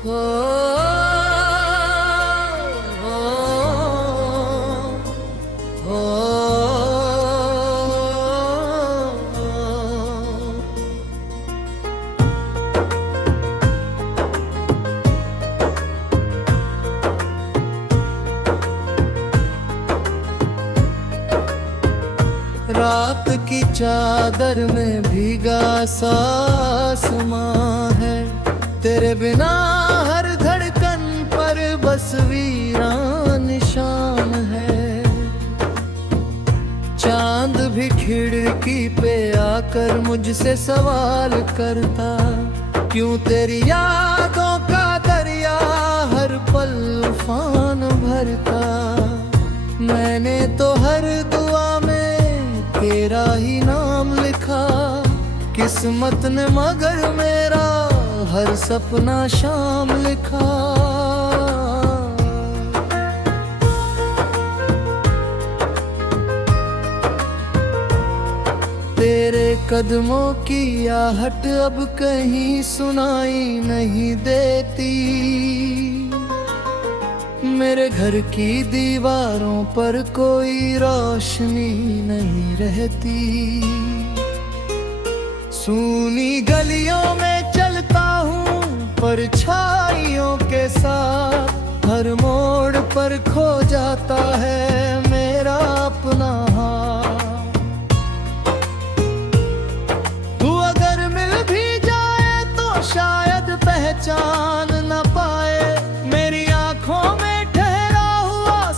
हो, हो, हो, रात की चादर में भीगा सा आसमां है, तेरे बिना हर धड़कन पर बस वीरान निशान है। चांद भी खिड़की पे आकर मुझसे सवाल करता, क्यों तेरी यादों का दरिया हर पल उफान भरता। मैंने तो हर दुआ में तेरा ही नाम लिखा, किस्मत ने मगर मेरा हर सपना शाम लिखा। तेरे कदमों की आहट अब कहीं सुनाई नहीं देती, मेरे घर की दीवारों पर कोई रोशनी नहीं रहती। सूनी गलियों में चलता हूँ परछाइयों के साथ, हर मोड़ पर खो जाता है मेरा अपना हाथ। तू अगर मिल भी जाए तो शायद पहचान न पाए, मेरी आंखों में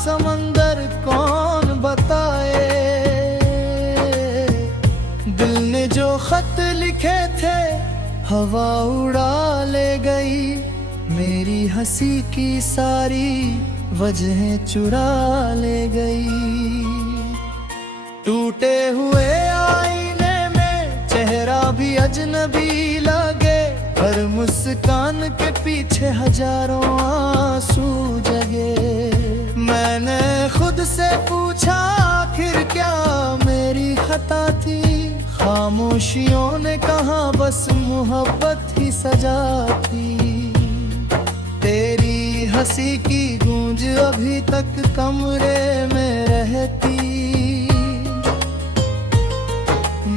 समंदर कौन बताए। दिल ने जो खत लिखे थे हवा उड़ा ले गई, मेरी हंसी की सारी वजहें चुरा ले गई। टूटे हुए आईने में चेहरा भी अजनबी लगे, हर मुस्कान के पीछे हजारों आंसू जगे। मैंने खुद से पूछा आखिर क्या मेरी खता थी, खामोशियों ने कहा बस मोहब्बत ही सजा थी। तेरी हंसी की गूंज अभी तक कमरे में रहती,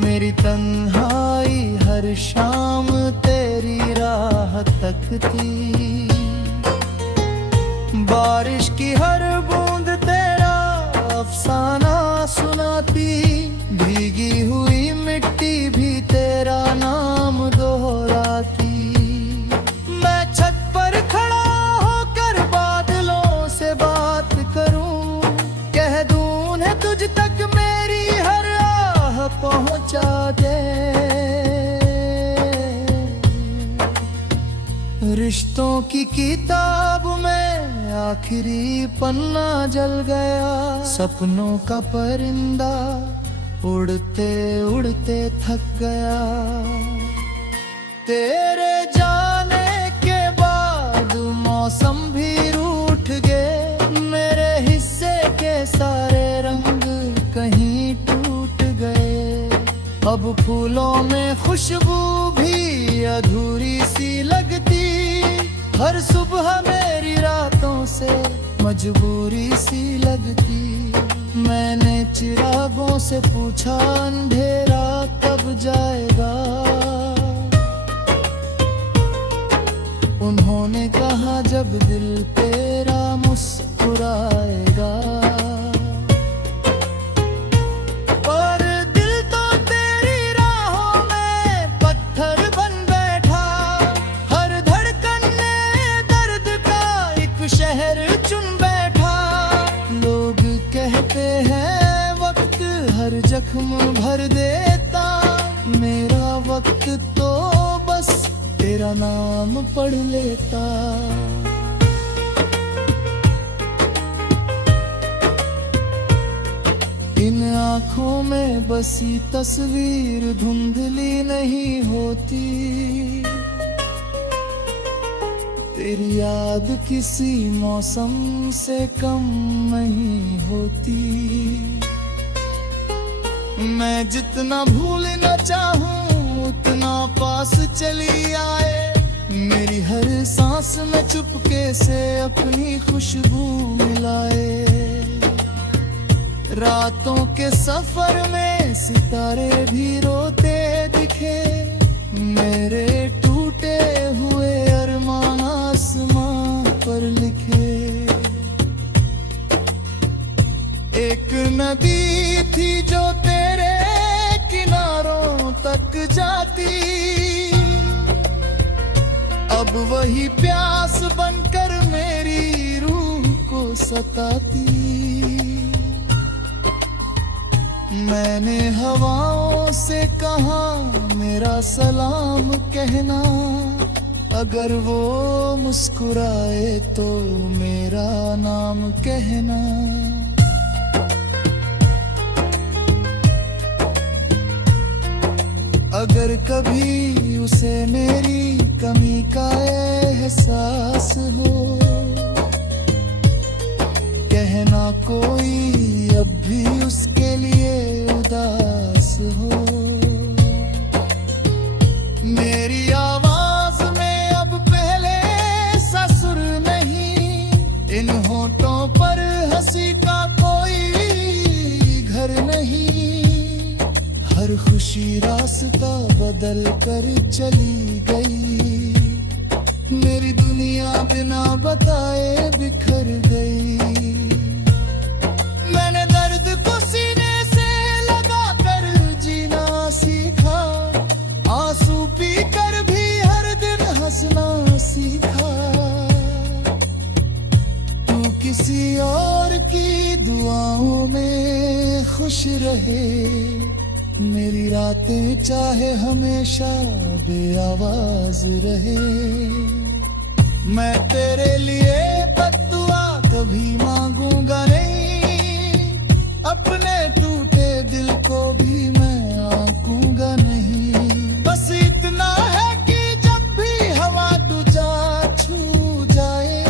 मेरी तन्हाई हर शाम तेरी राह तकती। बारिश की हर बूंद तेरा अफसाना सुनाती, भीगी हुई मिट्टी भी तेरा नाम दोहराती। मैं छत पर खड़ा होकर बादलों से बात करूं, कह दूं उन्हें तुझ तक मेरी हर आह पहुंचा दे। रिश्तों की किताब में आखिरी पन्ना जल गया, सपनों का परिंदा उड़ते उड़ते थक गया। तेरे जाने के बाद मौसम भी रूठ गए, मेरे हिस्से के सारे रंग कहीं टूट गए। अब फूलों में खुशबू भी अधूरी सी लगती, हर सुबह मेरी रातों से मजबूरी सी लगती। मैंने चिरागों से पूछा अंधेरा कब जाएगा, उन्होंने कहा जब दिल तेरा मुस्कुराएगा। शहर चुन बैठा, लोग कहते हैं वक्त हर जख्म भर देता, मेरा वक्त तो बस तेरा नाम पढ़ लेता। इन आँखों में बसी तस्वीर धुंधली नहीं होती, तेरी याद किसी मौसम से कम नहीं होती। मैं जितना भूलना चाहूं उतना पास चली आए, मेरी हर सांस में चुपके से अपनी खुशबू मिलाए। रातों के सफर में सितारे भी रोते दिखे, मेरे टूटे हुए अरमान आसमां पर लिखे। एक नदी थी जो तेरे किनारों तक जाती, अब वही प्यास बनकर मेरी रूह को सताती। मैंने हवाओं से कहा मेरा सलाम कहना, अगर वो मुस्कुराए तो मेरा नाम कहना। अगर कभी उसे मेरी कमी का एहसास हो, कहना कोई अब भी उसके लिए उदास हो। मेरी आवाज में अब पहले सा सुर नहीं, इन होठों पर हंसी का कोई घर नहीं। हर खुशी रास्ता बदल कर चली गई, मेरी दुनिया बिना बताए बिखर गई। मैंने दर्द को सीने से लगा कर जीना सीखा, आंसू पी कर भी हर दिन हंसना सीखा। तू किसी और की दुआओं में खुश रहे, मेरी रातें चाहे हमेशा बेआवाज रहे। मैं तेरे लिए बद्दुआ कभी मांगूंगा नहीं, अपने टूटे दिल को भी मैं आंकूंगा नहीं। बस इतना है कि जब भी हवा तुझा छू जाए,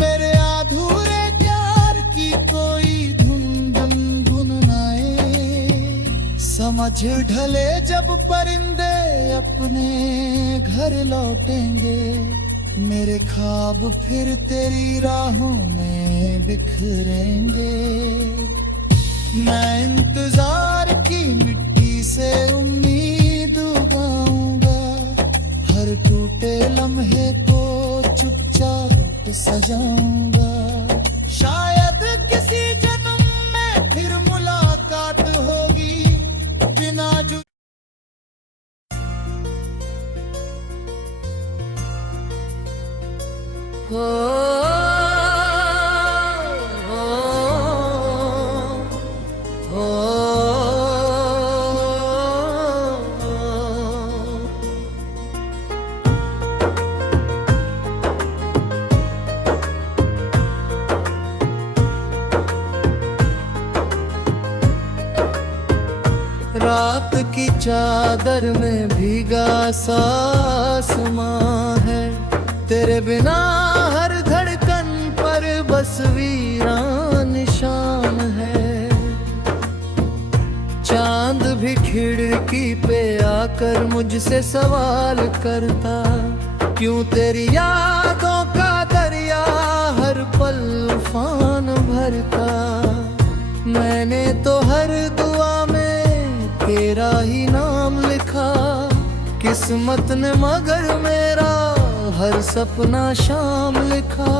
मेरे अधूरे प्यार की कोई धुन गुनगुनाए। समझ ढले जब परिंदे अपने घर लौटेंगे, मेरे ख्वाब फिर तेरी राहों में बिखरेंगे। मैं इंतजार की मिट्टी से उम्मीद उगाऊंगा, हर टूटे लम्हे को चुपचाप सजाऊंगा। शायद किसी जन्म में फिर मुलाकात होगी, बिना जो हो हो हो रात की चादर में भीगा सा आसमां है, तेरे बिना हर धड़कन पर बस वीरान निशान है। चांद भी खिड़की पे आकर मुझसे सवाल करता, क्यों तेरी यादों का दरिया हर पल उफान भरता। मैंने तो हर दुआ में तेरा ही नाम लिखा, किस्मत ने मगर मेरा हर सपना शाम लिखा।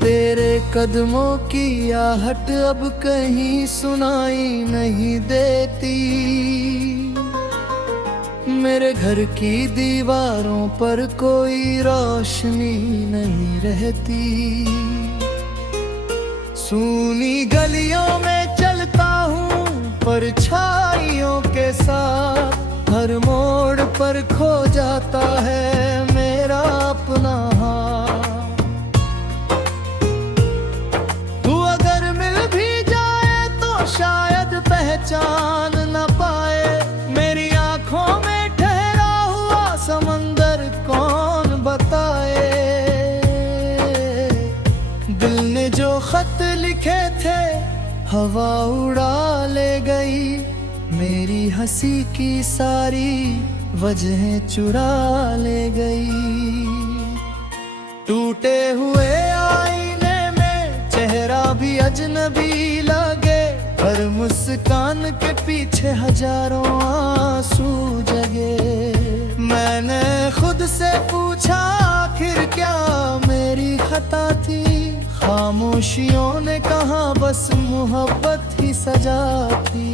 तेरे कदमों की आहट अब कहीं सुनाई नहीं देती, मेरे घर की दीवारों पर कोई रोशनी नहीं रहती। सूनी गलियों में चलता हूँ परछाइयों के साथ, हर मोड़ पर खो जाता है मेरा अपना हाथ। तू अगर मिल भी जाए तो शायद पहचान न पाए, मेरी आंखों में ठहरा हुआ समंदर कौन बताए। दिल ने जो खत लिखे थे हवा उड़ा ले गई मेरी हंसी की सारी वजहें चुरा ले गई। टूटे हुए आईने में चेहरा भी अजनबी लगे, पर मुस्कान के पीछे हजारों आंसू जगे। मैंने खुद से पूछा आखिर क्या मेरी खता थी, खामोशियों ने कहा बस मोहब्बत ही सजा थी।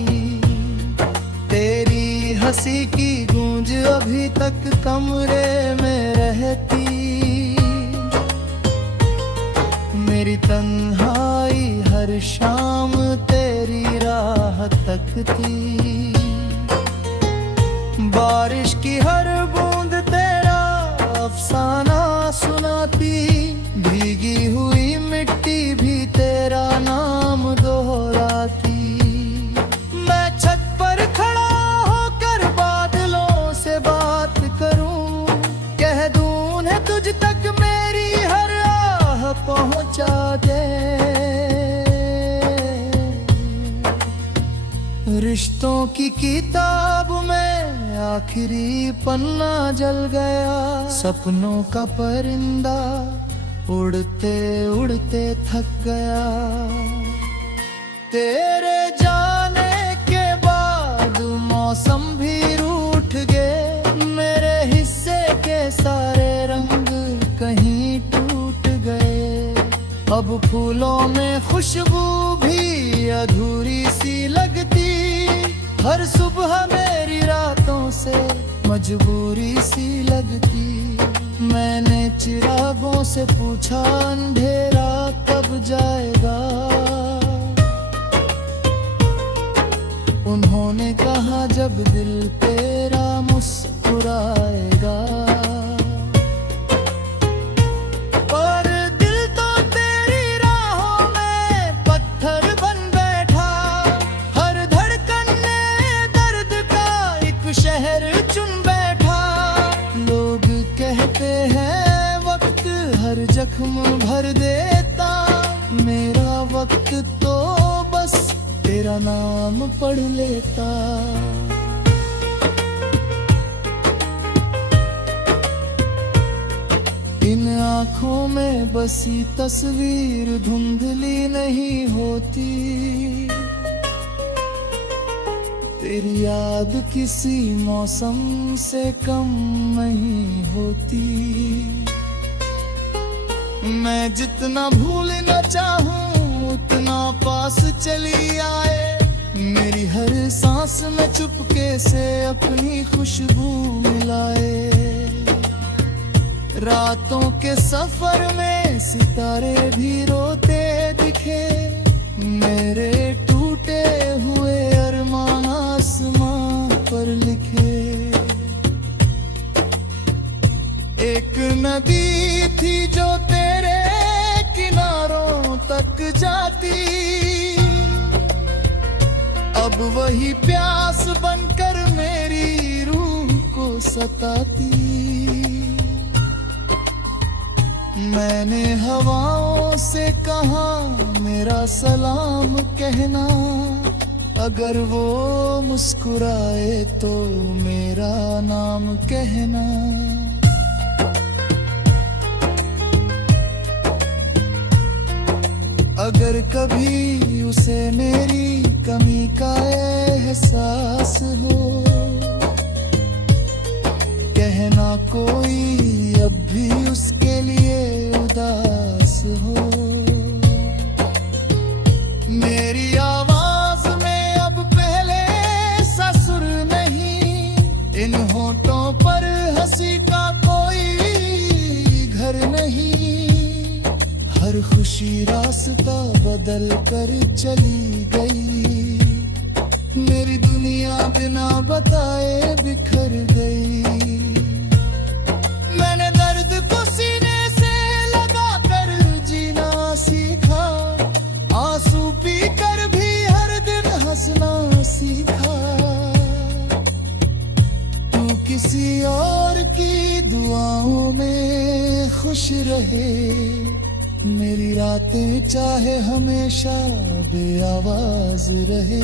तेरी हंसी की गूंज अभी तक कमरे में रहती, मेरी तन्हाई हर शाम तेरी राह तकती। बारिश की हर बूंद तेरा अफसाना सुनाती, भीगी हुई मिट्टी भी तेरा नाम दोहराती। मैं छत पर खड़ा होकर बादलों से बात करूं, कह दूं उन्हें तुझ तक मेरी हर आह पहुंचा दे। रिश्तों की किताब में आखिरी पन्ना जल गया, सपनों का परिंदा उड़ते उड़ते थक गया। तेरे जाने के बाद मौसम भी रूठ गए, मेरे हिस्से के सारे रंग कहीं टूट गए। अब फूलों में खुशबू भी अधूरी सी लगती, हर सुबह मेरी रातों से मजबूरी सी लगती। मैंने चिरागों से पूछा अंधेरा कब जाएगा, उन्होंने कहा जब दिल तेरा मुस्कुराएगा। पर दिल तो तेरी राहों में पत्थर बन बैठा, हर धड़कन ने दर्द का एक शहर चुन बैठा। लोग कहते हैं वक्त हर जख्म भर देता, मेरा वक्त तो बस तेरा नाम पढ़ लेता। इन आँखों में बसी तस्वीर धुंधली नहीं होती, तेरी याद किसी मौसम से कम नहीं होती। मैं जितना भूलना चाहूं उतना पास चली आए, मेरी हर सांस में चुपके से अपनी खुशबू मिलाए। रातों के सफर में सितारे भी रोते दिखे, मेरे टूटे हुए अरमान आसमां पर लिखे। एक नदी थी जो तेरे किनारों तक जाती, अब वही प्यास बनकर मेरी रूह को सताती। मैंने हवाओं से कहा मेरा सलाम कहना, अगर वो मुस्कुराए तो मेरा नाम कहना। अगर कभी उसे मेरी कमी का एहसास हो, कहना कोई अब भी उसके लिए उदास हो। मेरी आवाज में अब पहले सा सुर नहीं, इन होठों पर हंसी का कोई घर नहीं। हर खुशी रास्ता बदल कर चली गई, मेरी दुनिया बिना बताए बिखर गई। मैंने दर्द को सीने से लगा कर जीना सीखा, आंसू पी कर भी हर दिन हंसना सीखा। तू किसी और की दुआओं में खुश रहे, मेरी रातें चाहे हमेशा बेआवाज रहे,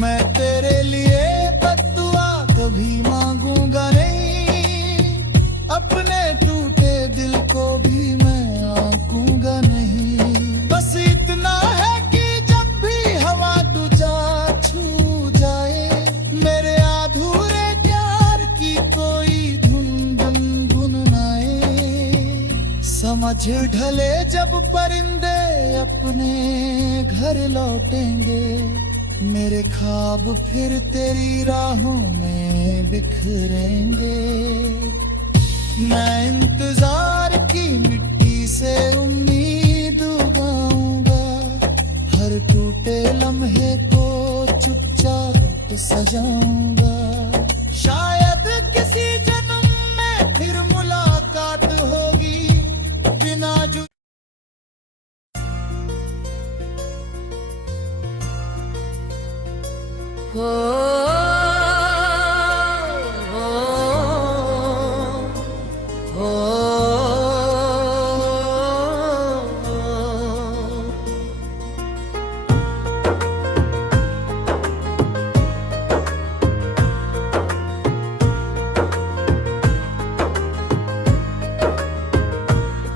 मैं तेरे लिए बद्दुआ कभी मांगूंगा नहीं, अपने टूटे दिल को भी मैं आंकूंगा नहीं। बस इतना है कि जब भी हवा तुझा छू जाए, मेरे अधूरे प्यार की कोई धुन गुनगुनाए। समझ ढले जब परिंदे अपने घर लौटेंगे, मेरे ख्वाब फिर तेरी राहों में बिखरेंगे। मैं इंतजार की मिट्टी से उम्मीद उगाऊंगा, हर टूटे लम्हे को चुपचाप सजाऊंगा। शायद किसी जन्म में फिर मुलाकात होगी, बिना जो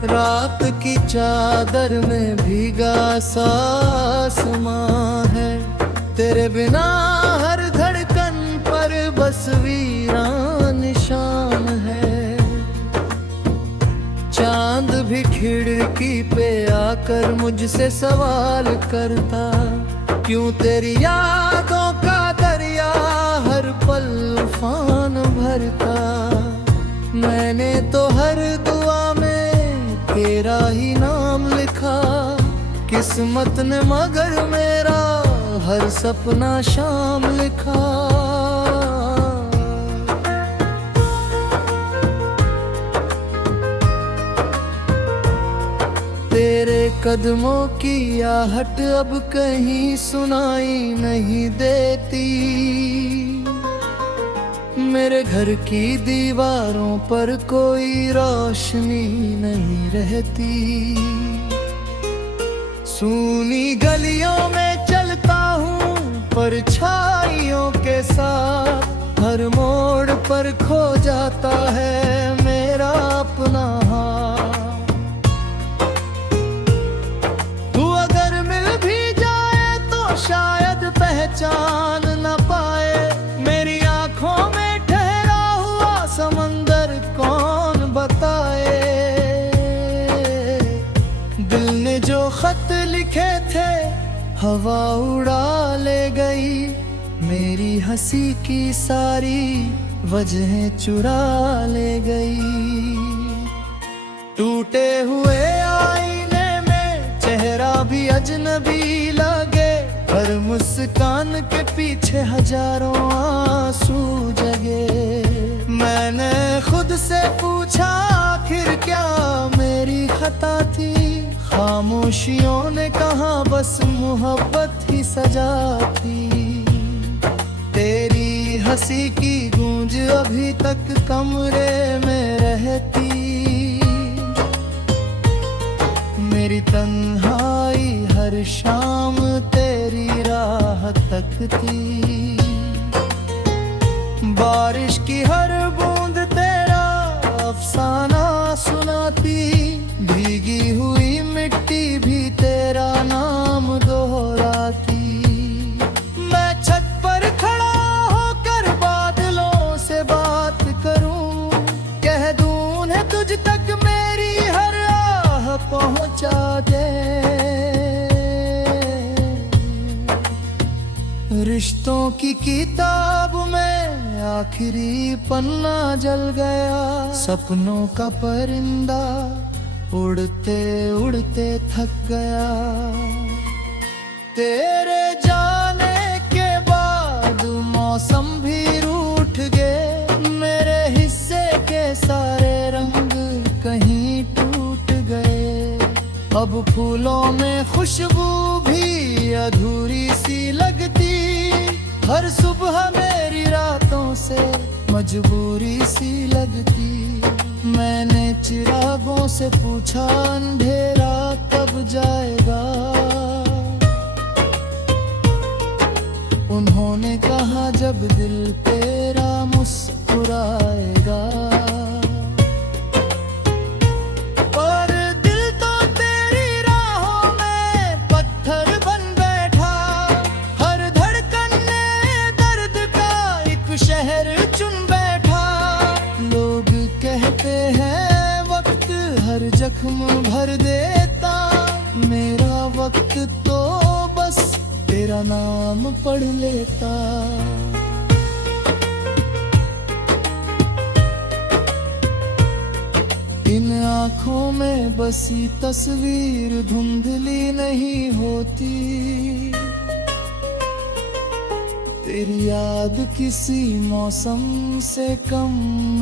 रात की चादर में भीगा सा आसमां है, तेरे बिना हर धड़कन पर बस वीरान निशान है। चांद भी खिड़की पे आकर मुझसे सवाल करता, क्यों तेरी यादों का दरिया हर पल उफान भरता। मैंने तो हर दुआ में तेरा ही नाम लिखा, किस्मत ने मगर मेरा हर सपना शाम लिखा। तेरे कदमों की आहट अब कहीं सुनाई नहीं देती, मेरे घर की दीवारों पर कोई रोशनी नहीं रहती। सूनी गलियों में चलता हूँ परछाइयों के साथ, हर मोड़ पर खो जाता है मेरा अपना हाथ। तू अगर मिल भी जाए तो शायद पहचान न पाए, मेरी आंखों में समंदर कौन बताए। दिल ने जो खत लिखे थे हवा उड़ा ले गई, मेरी हंसी की सारी वजहें चुरा ले गई। टूटे हुए आईने में चेहरा भी अजनबी लगे, हर मुस्कान के पीछे हजारों आंसू जगे। मैंने खुद से पूछा आखिर क्या मेरी खता थी, खामोशियों ने कहा बस मोहब्बत ही सजा थी। तेरी हंसी की गूंज अभी तक कमरे में रहती, मेरी तन्हाई हर शाम तेरी राह तकती। बारिश की हर बूंद तेरा अफसाना सुनाती, भीगी हुई मिट्टी भी तेरा नाम दोहराती। मैं छत पर खड़ा होकर बादलों से बात करूं, कह दूं उन्हें तुझ तक मेरी हर आह पहुंचा दे। रिश्तों की किताब में आखिरी पन्ना जल गया, सपनों का परिंदा उड़ते उड़ते थक गया। तेरे जाने के बाद मौसम भी रूठ गए, मेरे हिस्से के सारे रंग कहीं टूट गए। अब फूलों में खुशबू भी अधूरी सी लगती, हर सुबह मेरी रातों से मजबूरी सी लगती। मैंने चिरागों से पूछा अंधेरा कब जाएगा। उन्होंने कहा जब दिल तेरा मुस्कुराएगा। पर दिल तो तेरी राहों में पत्थर बन बैठा। हर धड़कन ने दर्द का एक शहर चुन बैठा। लोग कहते हैं वक्त हर जख्म भर देता। मेरा वक्त तो बस तेरा नाम पढ़ लेता। इन आँखों में बसी तस्वीर धुंधली नहीं होती। तेरी याद किसी मौसम से कम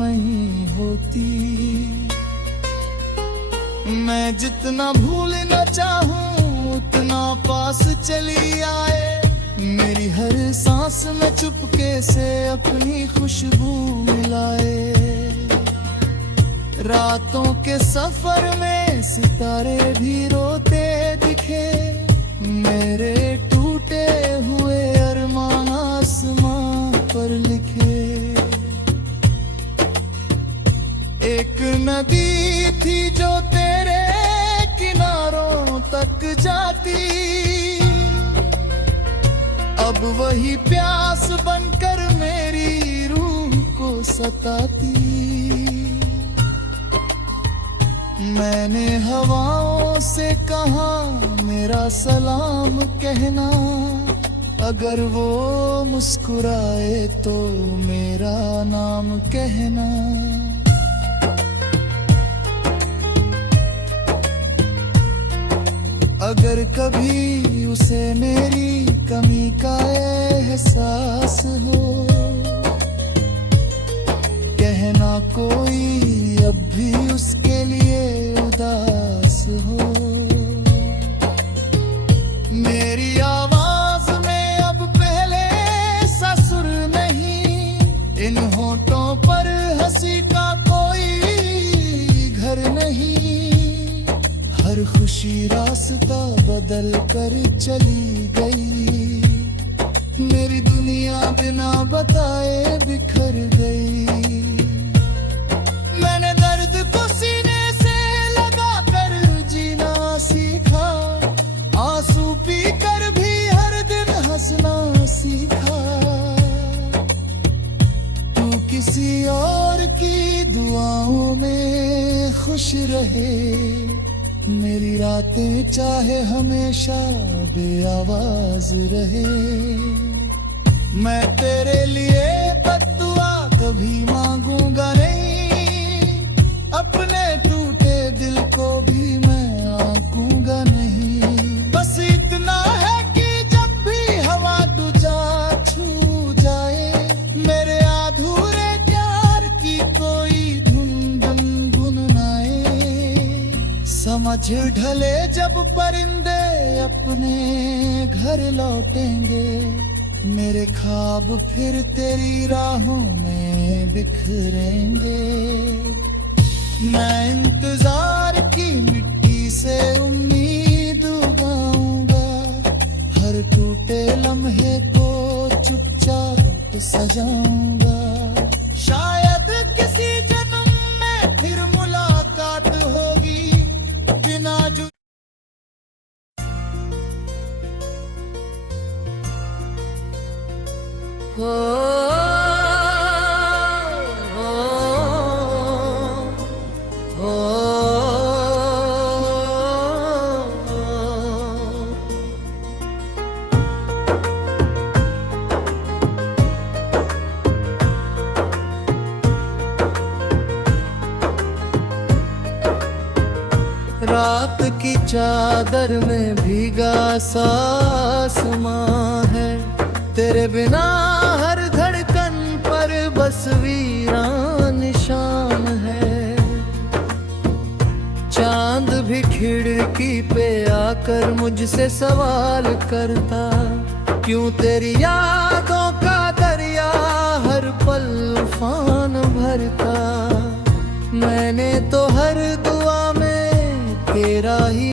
नहीं होती। मैं जितना भूलना चाहूं उतना पास चली आए। मेरी हर सांस में चुपके से अपनी खुशबू मिलाए। रातों के सफर में सितारे भी रोते दिखे। मेरे टूटे हुए अरमान आसमां पर लिखे। एक नदी थी जो तेरे किनारों तक जाती। अब वही प्यास बनकर मेरी रूह को सताती। मैंने हवाओं से कहा मेरा सलाम कहना। अगर वो मुस्कुराए तो मेरा नाम कहना। अगर कभी उसे मेरी कमी का एहसास हो। कहना कोई अब भी उसके लिए उदास हो। मेरी आवाज में अब पहले सा सुर नहीं। इन होठों पर हंसी का कोई घर नहीं। हर खुशी रास्ता बदल कर चली गई। मेरी दुनिया बिना बताए बिखर गई। मैंने दर्द को सीने से लगा कर जीना सीखा। आंसू पी कर भी हर दिन हंसना सीखा। तू किसी और की दुआओं में खुश रहे। मेरी रातें चाहे हमेशा बेआवाज रहे। मैं तेरे लिए बद्दुआ कभी मांगूंगा नहीं। अपने टूटे दिल को भी मैं आंकूंगा नहीं। बस इतना है कि जब भी हवा तुझा छू जाए। मेरे अधूरे प्यार की कोई धुन गुनगुनाए। समझ ढले जब परिंदे अपने घर लौटेंगे। मेरे ख्वाब फिर तेरी राहों में बिखरेंगे। मैं इंतजार की मिट्टी से उम्मीद उगाऊंगा। हर टूटे लम्हे को चुपचाप सजाऊंगा। शायद किसी जन्म में फिर मुलाकात होगी। बिना जो रात की चादर में भीगा सा आसमां है। तेरे बिना हर धड़कन पर बस वीरान निशान है। चांद भी खिड़की पे आकर मुझसे सवाल करता। क्यों तेरी यादों का दरिया हर पल उफान भरता। मैंने तो हर दुआ में तेरा ही